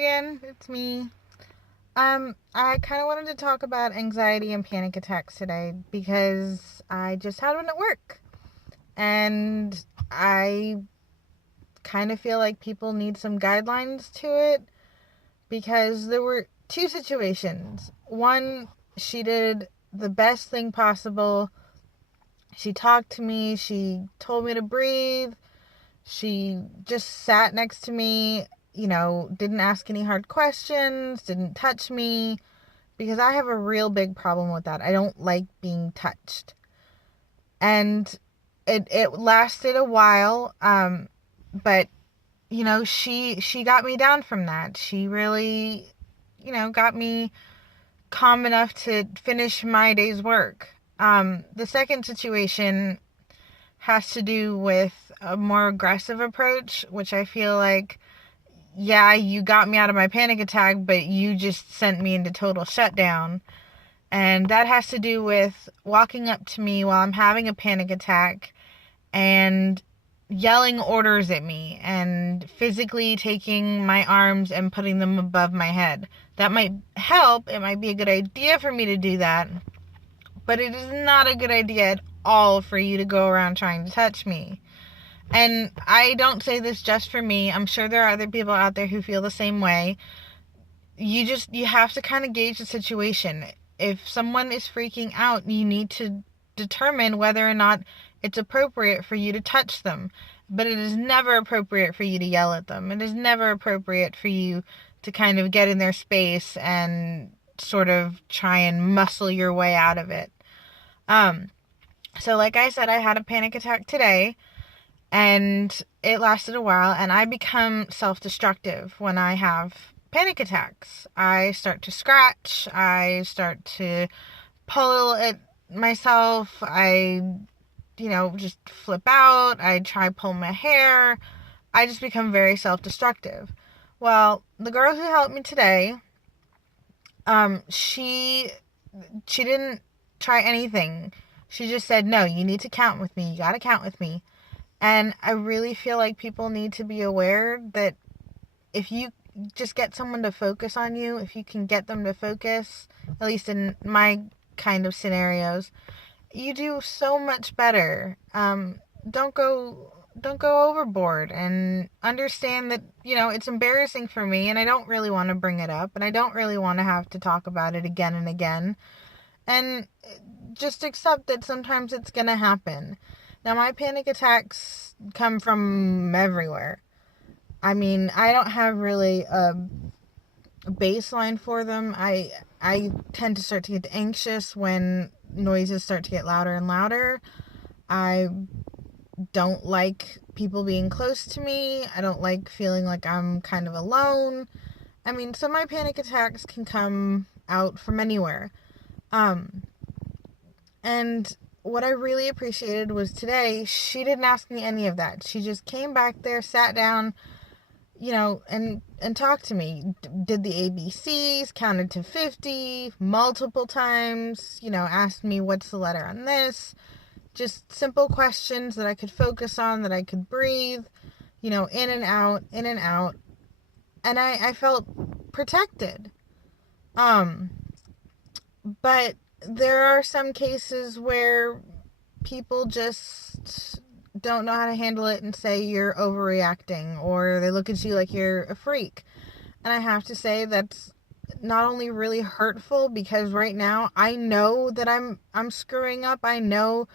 again. It's me. I kind of wanted to talk about anxiety and panic attacks today because I just had one at work. And I kind of feel like people need some guidelines to it because there were two situations. One, she did the best thing possible. She talked to me, she told me to breathe, she just sat next to me, didn't ask any hard questions, didn't touch me, because I have a real big problem with that. I don't like being touched. And it lasted a while, but she got me down from that. She really, got me calm enough to finish my day's work. The second situation has to do with a more aggressive approach, which I feel like, yeah, you got me out of my panic attack, but you just sent me into total shutdown. And that has to do with walking up to me while I'm having a panic attack and yelling orders at me and physically taking my arms and putting them above my head. That might help. It might be a good idea for me to do that, but it is not a good idea at all for you to go around trying to touch me. And I don't say this just for me. I'm sure there are other people out there who feel the same way. You have to kind of gauge the situation. If someone is freaking out, you need to determine whether or not it's appropriate for you to touch them. But it is never appropriate for you to yell at them. It is never appropriate for you to kind of get in their space and sort of try and muscle your way out of it. So like I said, I had a panic attack today, and it lasted a while, and I become self-destructive when I have panic attacks. I start to scratch, I start to pull at myself, I, just flip out, I try to pull my hair, I just become very self-destructive. Well, the girl who helped me today, she didn't try anything. She just said, no, you need to count with me, you gotta count with me. And I really feel like people need to be aware that if you just get someone to focus on you, if you can get them to focus, at least in my kind of scenarios, you do so much better. Don't go overboard, and understand that, it's embarrassing for me and I don't really want to bring it up and I don't really want to have to talk about it again and again. And just accept that sometimes it's going to happen. Now, my panic attacks come from everywhere. I mean, I don't have really a baseline for them. I tend to start to get anxious when noises start to get louder and louder. I don't like people being close to me. I don't like feeling like I'm kind of alone. I mean, so my panic attacks can come out from anywhere. And what I really appreciated was today, she didn't ask me any of that. She just came back there, sat down, and talked to me. Did the ABCs, counted to 50 multiple times, asked me what's the letter on this. Just simple questions that I could focus on, that I could breathe, in and out, in and out. And I felt protected. But there are some cases where people just don't know how to handle it and say you're overreacting, or they look at you like you're a freak. And I have to say that's not only really hurtful, because right now I know that I'm screwing up. I know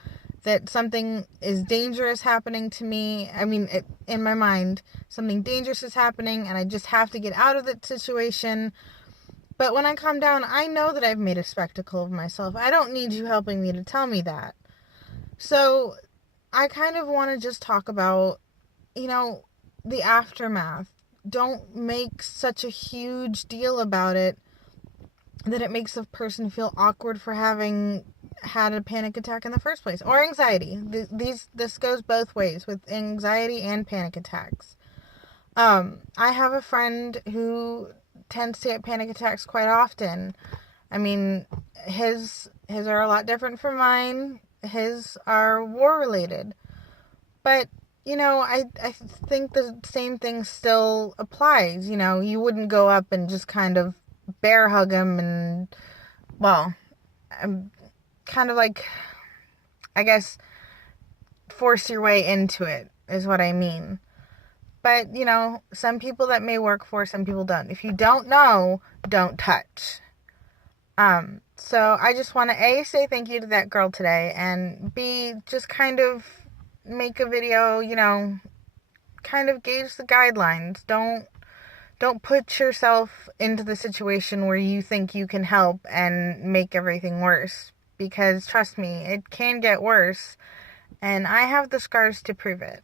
that something is dangerous happening to me. I mean, in my mind, something dangerous is happening and I just have to get out of that situation. But when I calm down, I know that I've made a spectacle of myself. I don't need you helping me to tell me that. So I kind of want to just talk about, the aftermath. Don't make such a huge deal about it that it makes the person feel awkward for having had a panic attack in the first place. Or anxiety. This goes both ways with anxiety and panic attacks. I have a friend who tends to get panic attacks quite often. I mean, his are a lot different from mine. His are war related. But I think the same thing still applies. You wouldn't go up and just kind of bear hug him and, well, kind of like, I guess, force your way into it, is what I mean. But, some people that may work for, some people don't. If you don't know, don't touch. So I just want to A, say thank you to that girl today, and B, just kind of make a video, kind of gauge the guidelines. Don't put yourself into the situation where you think you can help and make everything worse, because trust me, it can get worse, and I have the scars to prove it.